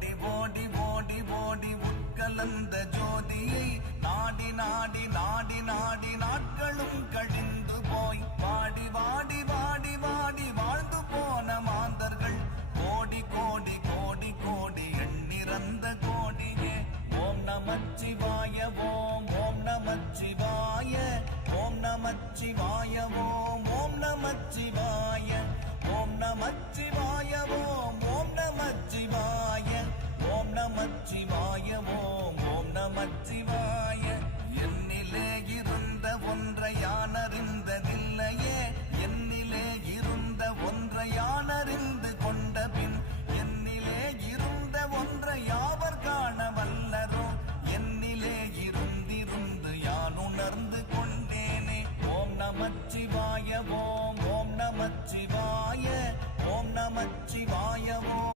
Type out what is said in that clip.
ஓடி ஓடி ஓடி ஓடி உட்கலந்த ஜோதியை நாடி நாடி நாடி நாடி நாட்களும் கழிந்து போய் வாடி வாடி வாடி வாடி வாழ்ந்து போன மாந்தர்கள் கோடி கோடி கோடி கோடி எண்ணிறந்த கோடியே. ஓம் நமச்சிவாய ஓம் ஓம் நமச்சிவாய ஓம் நமச்சிவாய ஓம் ஓம் நமச்சிவாய ஓம் நமச்சிவாய ஓம்